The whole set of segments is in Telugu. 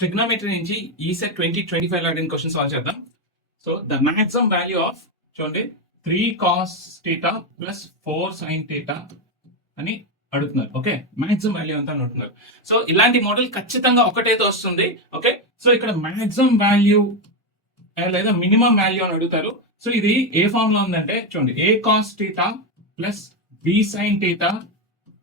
ట్రిగ్నోమెట్రీ నుంచి ఈసెట్ 2025 లో అడిగిన క్వశ్చన్ సాల్వ్ చేద్దాం. So the maximum value of చూడండి 3 cos θ ప్లస్ 4 sin θ అని అడుగుతున్నారు. ఓకే, మాక్సిమం వాల్యూ ఎంత అని అడుగుతున్నారు. సో ఇలాంటి మోడల్ ఖచ్చితంగా ఒకటైతే వస్తుంది. ఓకే, సో ఇక్కడ మాక్సిమం వాల్యూ లేదా మినిమం వాల్యూ అని అడుగుతారు. సో ఇది ఏ ఫామ్ లో ఉందంటే చూడండి, a cos θ plus b sin θ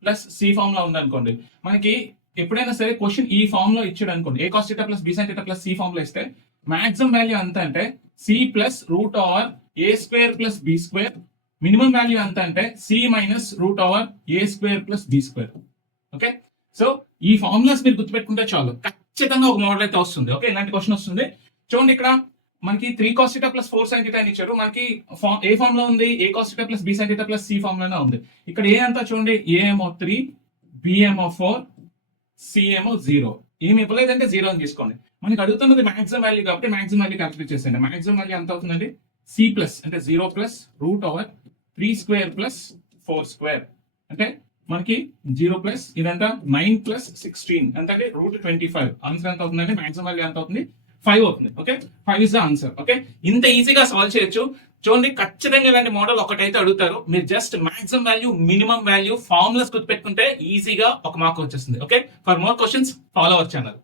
plus c form లో ఉందనుకోండి. మనకి ఎప్పుడైనా సరే క్వశ్చన్ ఈ ఫామ్ లో ఇచ్చాడు అనుకోండి, a cos θ plus b sin θ plus c form లో ఇస్తే మాక్సిమం వాల్యూ ఎంత అంటే c plus root over a square plus b square, minimum value ఎంత అంటే c minus root over a square plus b square. Okay, so ఈ ఫార్ములాస్ మీరు గుర్తుపెట్టుకుంటే చాలు, ఖచ్చితంగా ఒక మోడల్ అయితే వస్తుంది. ఓకే, ఇలాంటి క్వశ్చన్ వస్తుంది. చూడండి, ఇక్కడ మనకి 3 cos θ ప్లస్ 4 sin θ అని ఇచ్చారు. మనకి ఏ ఫామ్ లో ఉంది, a cos θ plus b sin θ plus c form లోనే ఉంది. ఇక్కడ ఏ అంతా చూడండి, a ఏమో 3, b ఏమో 4, c ఏమో 0. ఏమి ఇవ్వలేదంటే 0 అని తీసుకోండి. మనకి అడుగుతున్నది మాక్సిమం వాల్యూ కాబట్టి మాక్సిమం వాల్యూ క్యాలిక్యులేట్ చేసేయండి. మాక్సిమం వాల్యూ ఎంత అవుతుందండి, c ప్లస్ అంటే 0 plus root over 3 square plus 4 square, అంటే మనకి 0 ప్లస్ ఇదంతా 9 ప్లస్ 16 అంటే రూట్ 25. ఆన్సర్ ఎంత అవుతుందంటే మాక్సిమం వాల్యూ ఎంత అవుతుంది, 5 అవుతుంది. Okay, 5 is the answer. Okay, ఇంత ఈజీగా సాల్వ్ చేయొచ్చు. చూడండి, ఖచ్చితంగా ఇలాంటి మోడల్ ఒకటైతే అడుగుతారు. మీరు just maximum value, minimum value, formulas గుర్తుపెట్టుకుంటే ఈజీగా ఒక మార్క్ వచ్చేస్తుంది. Okay, for more questions follow our channel.